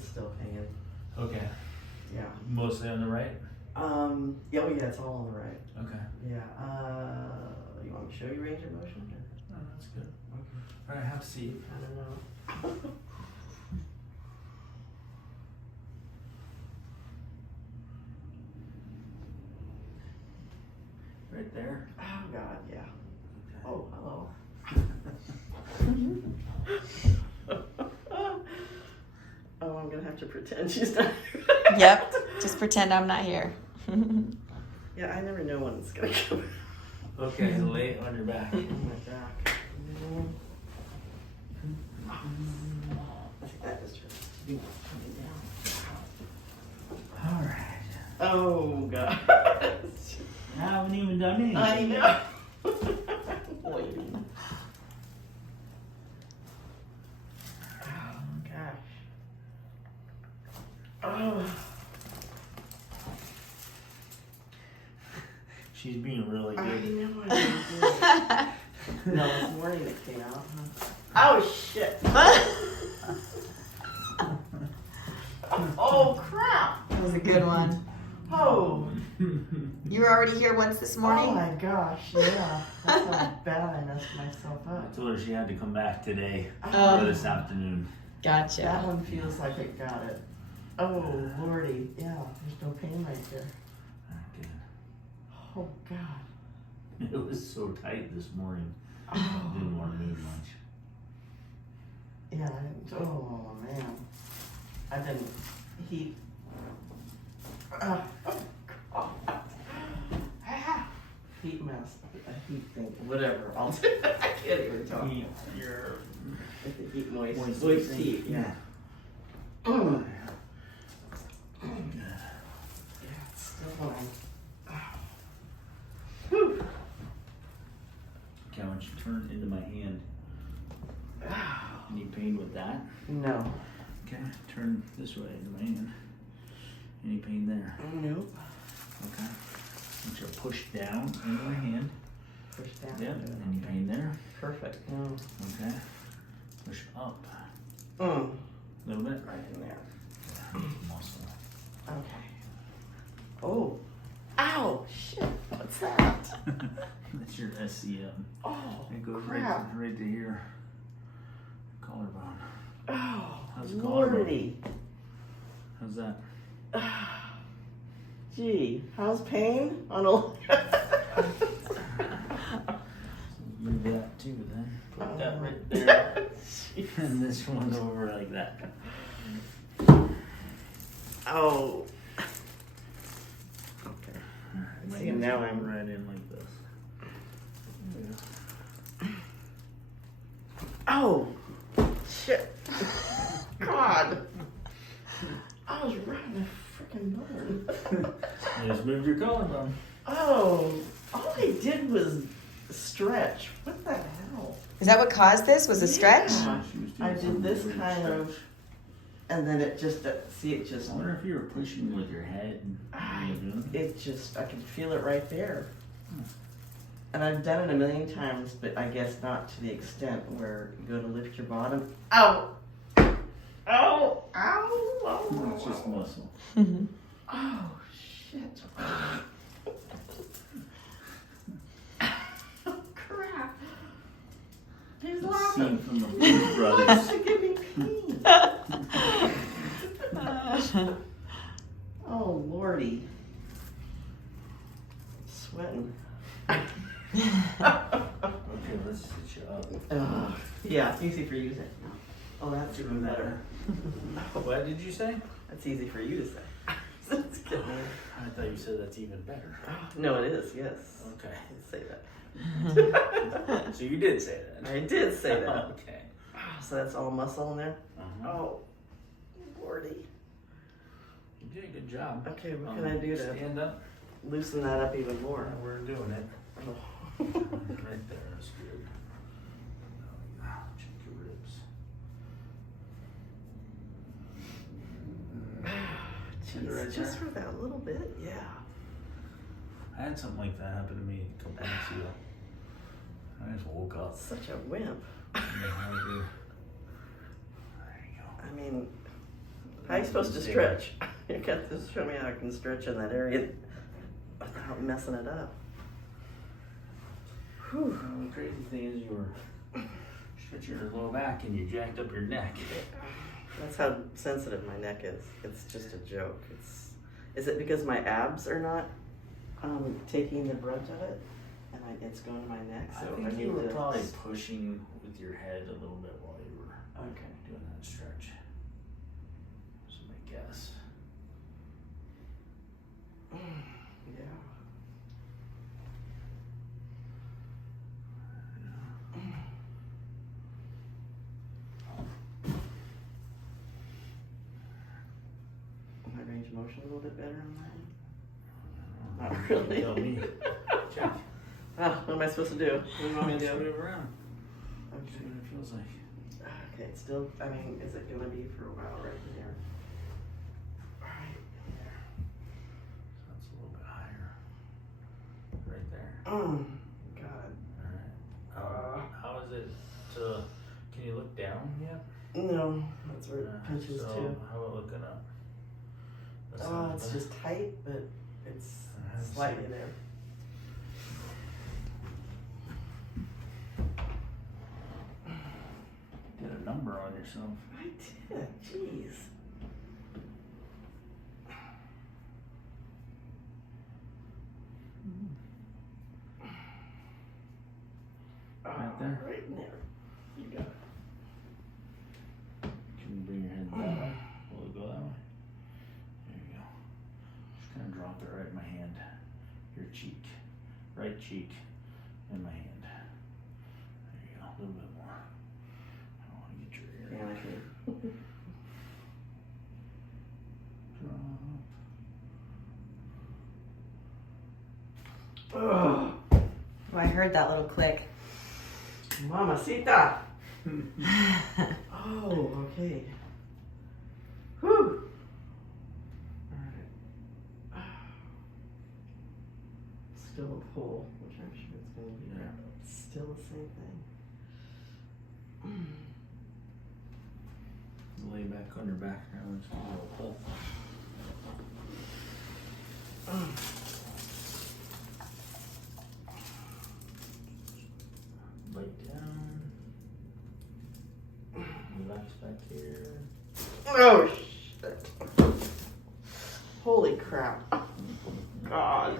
It's still pain. Okay. Yeah. Mostly on the right? Yeah, it's all on the right. Okay. Yeah. You want me to show you range of motion? Oh, that's good. Okay. All right, have a seat. I don't know. Right there. Oh, God, yeah. Okay. Oh, hello. Oh, I'm gonna have to pretend she's not here. Yep, just pretend I'm not here. Yeah, I never know when it's gonna come. Okay, lay on your back. On my back. I think that is true. All right. Oh, God. I haven't even done anything. I know. Waiting. Oh, gosh. Oh. She's being really I good. know I did. No, this morning it came out, huh? Oh, shit. Oh, crap. That was a good one. Oh. You were already here once this morning? Oh, my gosh, yeah. That's how bad I messed myself I up. told her she had to come back today Oh. or this afternoon. Gotcha. That one feels like it got it. Oh, Lordy. Yeah, there's no pain right there. Okay. Oh, God. It was so tight this morning. I Oh. didn't want to move much. Yeah, I didn't. Oh, man. I've been heat. Oh, God. Heat mess. A heat thing. Whatever. I'll do it. I can't even talk. Your With the heat moist. Moist Moist heat. heat, yeah. Mm. Yeah, it's still on. Whew. Okay, I want you to turn it into my hand. Any pain with that? No. Okay, turn this way into my hand. Any pain there? Nope. Okay. I want you to push down into my hand. Push down. Yep. Any pain there? Perfect. No. Okay. Push up. A little bit. right in there. Muscle. Okay. Oh. Ow. Shit. What's that? That's your SCM. Oh, It goes crap. right to here. Collarbone. Oh, How's the collarbone? Lordy. How's that? Gee, how's pain on a... Move that too then. Put that right there. And this one over like that. Oh. Okay. Alright, See, now I'm... right in like this. Oh, shit. God. I was right in the freaking burn. You just moved your collarbone. Oh, all I did was stretch. What the hell? Is that what caused this? Was a stretch? Yeah. She was doing I did something this weird kind stretch. of, and then it just, see, it just, I wonder if you were pushing with your head. I can feel it right there. And I've done it a million times, but I guess not to the extent where you go to lift your bottom. Ow! Ow! Ow! Ow! It's just muscle. Oh, shit. Crap. He's The scene laughing. from the Blues He Brothers. wants to give me pain. Oh, Lordy. Sweating. Okay, let's sit you up. Yeah, it's easy for you to say. Oh, that's even better. What did you say? That's easy for you to say. That's good. I thought you said that's even better. No, it is, yes. Okay. I did say that. So you did say that. I did say that. Okay. So that's all muscle in there? Uh-huh. Oh, Lordy. You did a good job. Okay, what can I do to Stand up. loosen that up even more? We're doing it. Oh. Right there, that's good. Check your ribs. Jeez, just for that little bit? Yeah. I had something like that happen to me a couple months ago. I just woke up. Such a wimp. There you go. I mean, How are you supposed to stretch? You got to show me how I can stretch in that area without messing it up. Whew. Well, the crazy thing is you were stretching your low back and you jacked up your neck. That's how sensitive my neck is. It's just a joke. Is it because my abs are not taking the brunt of it, and it's going to my neck? So I think need you were to probably pushing with your head a little bit while you were Okay. doing that stretch. That's my guess. Yeah. My range of motion a little bit better on that? Not really. Tell me. Check. Oh, what am I supposed to do? What do you want me to Just do? move around. See Okay. what it feels like. Okay, it's still, I mean, is it gonna be for a while right there? Alright. So that's a little bit higher. Right there. Oh, God. Alright. How is it to, can you look down yet? No, that's where it pinches so too. how about looking up? That's Oh, not it's bad. just tight, but it's Alright, slightly there. Get a number on yourself. I did, jeez. Right there? Right in there. You got it. Can you bring your head that way? Will it go that way? There you go. Just kind of drop it right in my hand. Your cheek. Right cheek in my hand. There you go. A little bit more. I don't want to get your ear. Yeah, I see. Drop. Oh, Oh, I heard that little click. mamacita. Oh, okay. Whew. Alright. Still a pull, which I'm sure it's going to be. Yeah. Still the same thing. Lay back on your back now. Let's do a little pull. Bite down. Relax back here. Oh, shit. Holy crap. God.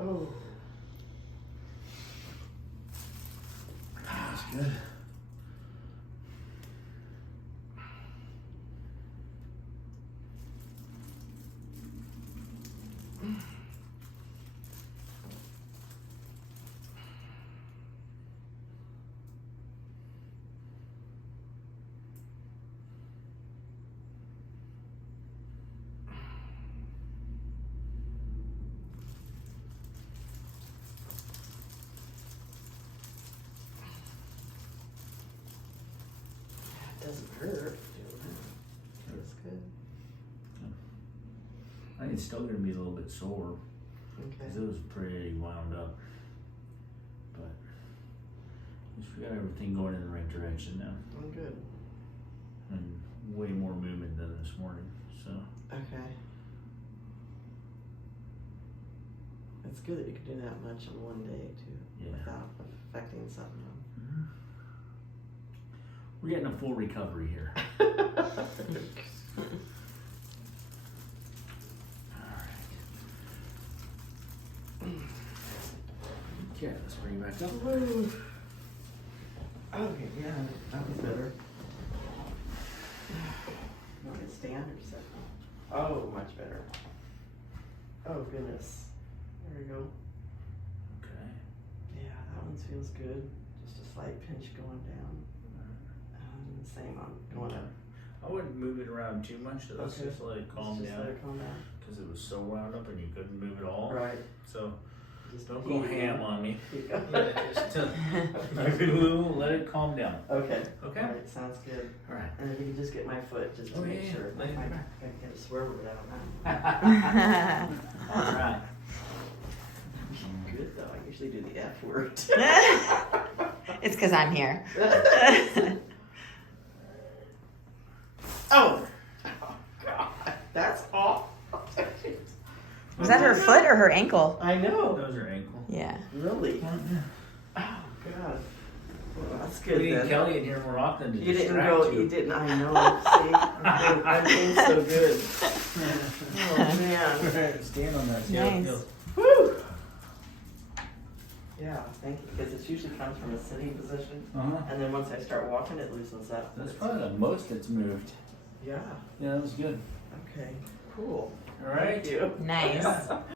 Oh. That's good. It doesn't hurt. That's good. I think it's still going to be a little bit sore Okay. because it was pretty wound up. But at least we got everything going in the right direction now. I'm good. And way more movement than this morning. So Okay. It's good that you can do that much in one day too, Yeah. without affecting something we're getting a full recovery here. else. Okay, let's bring it back up. Woo. Okay, yeah, that was better. You want me to stand or sit? Oh, much better. Oh, goodness. There we go. Okay. Yeah, that one feels good. Just a slight pinch going down. Same on going up. I wouldn't move it around too much. So let's Okay. just let it calm Just down let it calm down. because it was so wound up and you couldn't move it all. Right. So Just don't go ham on me. Yeah. Just let it calm down. Okay. Okay. All right, sounds good. All right. And if you can just get my foot just to Oh, make yeah, sure. lay it I back. can get a swerve it out. All right. Good though. I usually do the F word. It's because I'm here. Was that her foot or her ankle? I know. That was her ankle. Yeah. Really? Yeah. Oh God. Well, that's We good need then. Kelly in here more often to You didn't distract go. you. You didn't. I know. See, I'm doing so good. Oh man. Stand on that. Nice. Woo. Yeah, thank you. Because it usually comes from a sitting position, and then once I start walking, it loosens up. That's probably the most it's moved. Yeah. Yeah, that was good. Okay. Cool. All right. Thank you. Nice. Yeah.